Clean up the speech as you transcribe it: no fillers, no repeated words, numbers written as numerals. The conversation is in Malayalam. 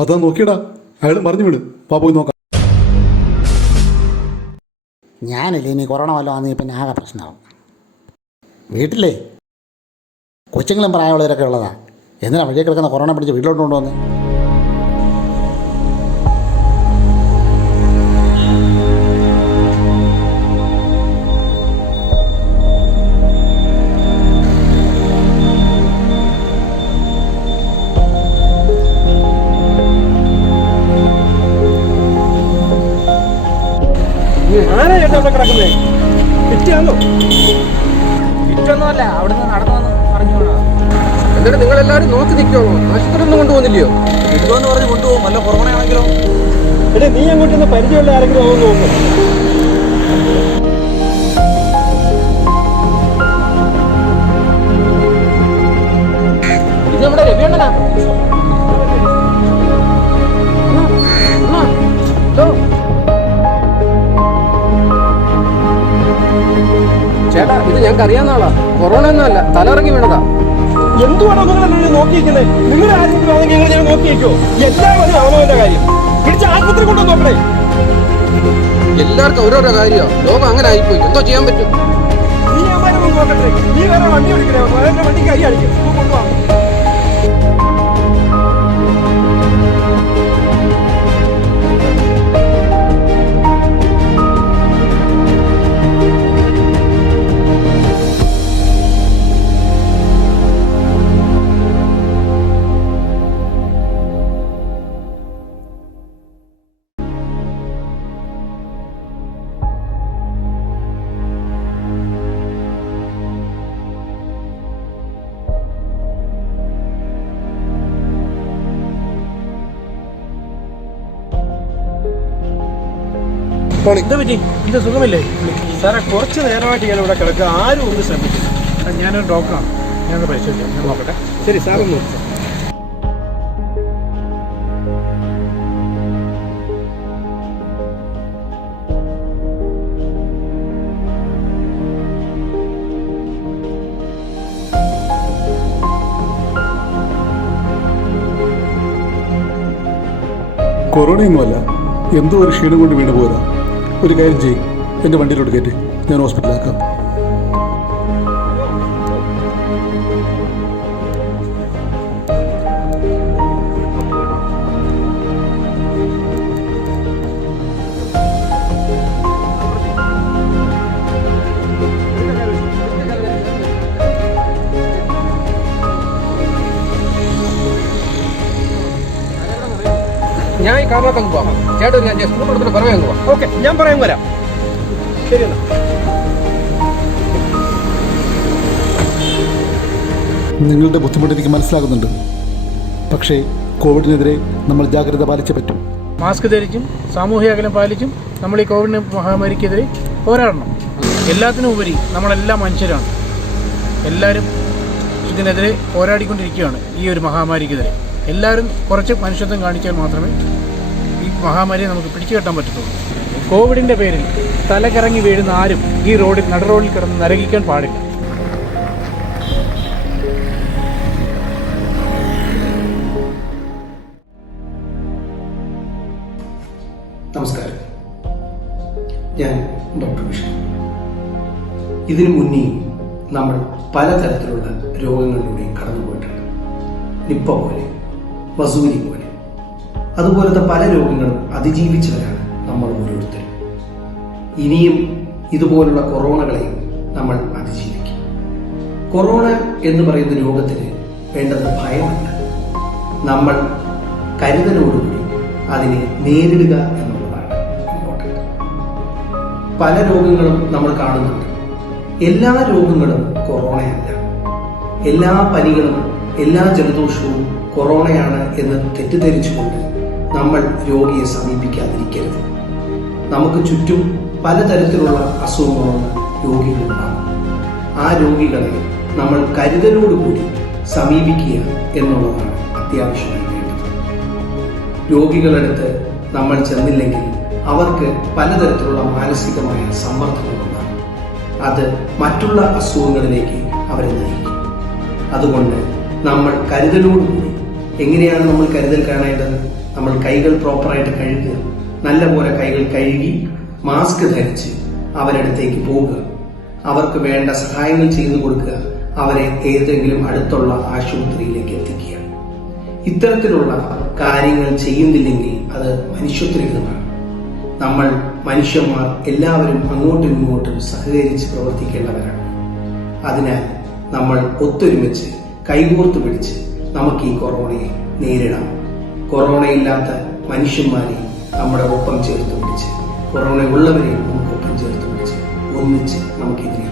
അതാ നോക്കിയടാ, അയാൾ മറിഞ്ഞു വീണ്. പോയി നോക്കാം. ഞാനില്ലേ ഇനി കൊറോണ വല്ലതും ആണെങ്കിൽ പിന്നെ ആകെ പ്രശ്നമാവും. വീട്ടിലേ കൊച്ചുങ്ങളും പ്രായമുള്ളവരൊക്കെ ഉള്ളതാ. എന്തിനാ വഴിയെ കിടക്കുന്ന കൊറോണ പിടിച്ച് വീട്ടിലോട്ട് കൊണ്ടുവന്ന്? ആരാ ചേട്ടാ അവിടെ കിടക്കുന്നേ? കിറ്റിയാണോ? കിറ്റൊന്നുമല്ല, അവിടുന്ന് നടന്നു വന്ന് പറഞ്ഞു പോണതാ. എന്നിട്ട് നിങ്ങളെല്ലാവരും നോക്കി നിൽക്കുമോ? ആശുപത്രി ഒന്നും കൊണ്ടുപോകുന്നില്ലയോ? ഇടുവെന്ന് പറഞ്ഞ് കൊണ്ടുപോകും. വല്ല കൊറോണ ആണെങ്കിലോ? എടേ, നീ അങ്ങോട്ടൊന്ന് പരിചയമുള്ള ആരെങ്കിലും ആവും നോക്കും. ഇത് നമ്മുടെ രവിയണ്ണനാ. ചേട്ടാ, ഇത് ഞങ്ങൾക്ക് അറിയാവുന്ന ആളാ. കൊറോണ ഒന്നുമല്ല, തലയിറങ്ങി വീണതാ. എന്തുവാണോ നിങ്ങൾ നോക്കിയിരിക്കുന്നത്? നിങ്ങൾ ആരെങ്കിലും ആണെങ്കിൽ ഞങ്ങൾ നോക്കിയേക്കോ? എല്ലാവരും അവനവന്റെ കാര്യം പിടിച്ച് ആശുപത്രി കൊണ്ടു നോക്കണേ. എല്ലാവർക്കും ഓരോരോ കാര്യമോ? ലോകം അങ്ങനെ ആയിപ്പോയി. എന്തോ ചെയ്യാൻ പറ്റും? നീ അമ്മാരൊന്നും നോക്കട്ടെ. നീ വേറെ വണ്ടി ഓടിക്കണേ. വേറെ വണ്ടി കൈ അടിക്കും. കൊണ്ടുപോകാം. എന്താ പറ്റി? എന്താ സുഖമില്ലേ? സാറേ, കുറച്ച് നേരമായിട്ട് ഞാൻ ഇവിടെ കിടക്കുക. ആരും ഒന്ന് ശ്രമിക്കും. ഞാനൊരു ഡോക്ടറാണ്. ഞാനൊന്ന് പരിശോധിക്കാം. ഞാൻ നോക്കട്ടെ. ശരി, സാറൊന്ന് നോക്കാം. കൊറോണയൊന്നുമല്ല, എന്തോ ഒരു ക്ഷീണം കൊണ്ട് വീണ് പോയതാ. ഒരു കാര്യം ചെയ്യും, എൻ്റെ വണ്ടിയിലോട്ട് കയറ്റി ഞാൻ ഹോസ്പിറ്റലിലാക്കാം. ഞാൻ ഈ കാരണത്തങ്ങ് പോവാം. ചേട്ടൻ ഞാൻ സ്കൂളിൽ പറയാൻ പോവാം. ഓക്കെ, ഞാൻ പറയാൻ വരാം. ശരി എന്നാ. നിങ്ങളുടെ ബുദ്ധിമുട്ട് എനിക്ക് മനസ്സിലാകുന്നുണ്ട്. പക്ഷേ കോവിഡിനെതിരെ നമ്മൾ ജാഗ്രത പാലിച്ചേ പറ്റൂ. മാസ്ക് ധരിച്ചും സാമൂഹിക അകലം പാലിച്ചും നമ്മൾ ഈ കോവിഡ് മഹാമാരിക്കെതിരെ പോരാടണം. എല്ലാത്തിനും ഉപരി നമ്മളെല്ലാം മനുഷ്യരാണ്. എല്ലാവരും ഇതിനെതിരെ പോരാടിക്കൊണ്ടിരിക്കുകയാണ്. ഈ ഒരു മഹാമാരിക്കെതിരെ എല്ലാവരും കുറച്ച് മനുഷ്യത്വം കാണിച്ചാൽ മാത്രമേ ഈ മഹാമാരിയെ നമുക്ക് പിടിച്ചു കെട്ടാൻ പറ്റത്തുള്ളൂ. കോവിഡിൻ്റെ പേരിൽ തലകറങ്ങി വീഴുന്ന ആരും ഈ നടുറോഡിൽ കിടന്ന് നരകിക്കാൻ പാടില്ല. നമസ്കാരം, ഞാൻ ഡോക്ടർ വിഷ്ണു. ഇതിനു മുന്നേ നമ്മൾ പലതരത്തിലുള്ള രോഗങ്ങളിലൂടെയും കടന്നുപോയിട്ടുണ്ട്. നിപ്പ പോലെ, വസൂരി പോലെ, അതുപോലത്തെ പല രോഗങ്ങളും അതിജീവിച്ചവരാണ് നമ്മൾ ഓരോരുത്തരും. ഇനിയും ഇതുപോലുള്ള കൊറോണകളെയും നമ്മൾ അതിജീവിക്കും. കൊറോണ എന്ന് പറയുന്ന രോഗത്തിന് വേണ്ടത് ഭയമല്ല, നമ്മൾ കരുതലോടുകൂടി അതിനെ നേരിടുക എന്നുള്ളതാണ് ഇമ്പോർട്ടൻ്റ്. പല രോഗങ്ങളും നമ്മൾ കാണുന്നുണ്ട്. എല്ലാ രോഗങ്ങളും കൊറോണയല്ല. എല്ലാ പനികളും എല്ലാ ജലദോഷവും കൊറോണയാണ് എന്ന് തെറ്റിദ്ധരിച്ചുകൊണ്ട് നമ്മൾ രോഗിയെ സമീപിക്കാതിരിക്കരുത്. നമുക്ക് ചുറ്റും പലതരത്തിലുള്ള അസുഖങ്ങളുള്ള രോഗികളുണ്ടാകും. ആ രോഗികളെ നമ്മൾ കരുതലോടുകൂടി സമീപിക്കുക എന്നുള്ളതാണ് അത്യാവശ്യമായി വേണ്ടത്. രോഗികളടുത്ത് നമ്മൾ ചെന്നില്ലെങ്കിൽ അവർക്ക് പലതരത്തിലുള്ള മാനസികമായ സമ്മർദ്ദങ്ങളുണ്ടാകും. അത് മറ്റുള്ള അസുഖങ്ങളിലേക്ക് അവരെ നയിക്കും. അതുകൊണ്ട് നമ്മൾ കരുതലോടുകൂടി എങ്ങനെയാണ് നമ്മൾ കരുതൽ കാണേണ്ടത്? നമ്മൾ കൈകൾ പ്രോപ്പറായിട്ട് കഴുകുക, നല്ലപോലെ കൈകൾ കഴുകി മാസ്ക് ധരിച്ച് അവരടുത്തേക്ക് പോകുക, അവർക്ക് വേണ്ട സഹായങ്ങൾ ചെയ്തു കൊടുക്കുക, അവരെ ഏതെങ്കിലും അടുത്തുള്ള ആശുപത്രിയിലേക്ക് എത്തിക്കുക. ഇത്തരത്തിലുള്ള കാര്യങ്ങൾ ചെയ്യുന്നില്ലെങ്കിൽ അത് മനുഷ്യത്വരഹിതമാണ്. നമ്മൾ മനുഷ്യന്മാർ എല്ലാവരും അങ്ങോട്ടും ഇങ്ങോട്ടും സഹകരിച്ച് പ്രവർത്തിക്കേണ്ടവരാണ്. അതിനാൽ നമ്മൾ ഒത്തൊരുമിച്ച് കൈകോർത്ത് പിടിച്ച് നമുക്ക് ഈ കൊറോണയെ നേരിടാം. കൊറോണയില്ലാത്ത മനുഷ്യന്മാരെ നമ്മുടെ ഒപ്പം ചേർത്ത് പിടിച്ച്, കൊറോണ ഉള്ളവരെയും നമുക്ക് ഒപ്പം ചേർത്ത് പിടിച്ച് ഒന്നിച്ച് നമുക്കിതിനെ